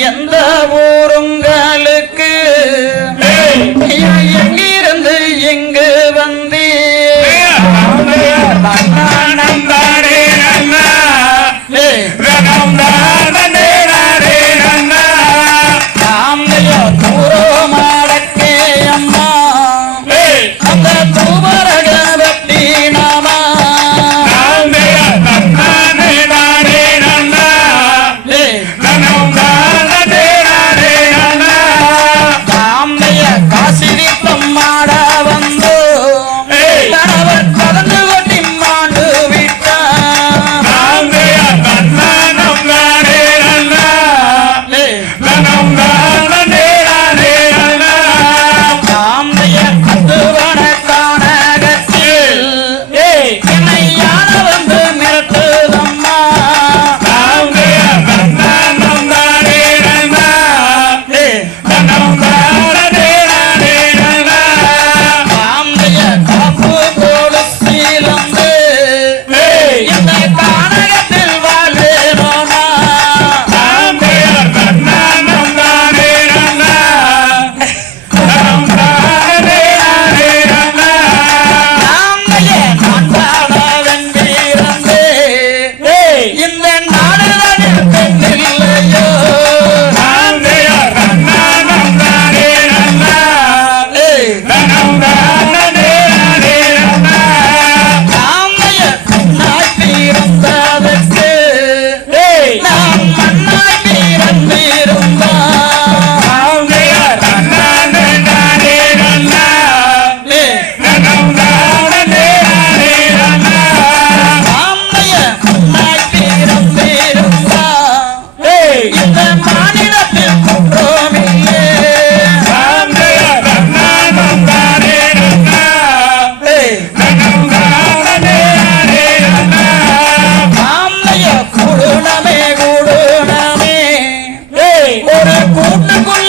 எந்த 大哥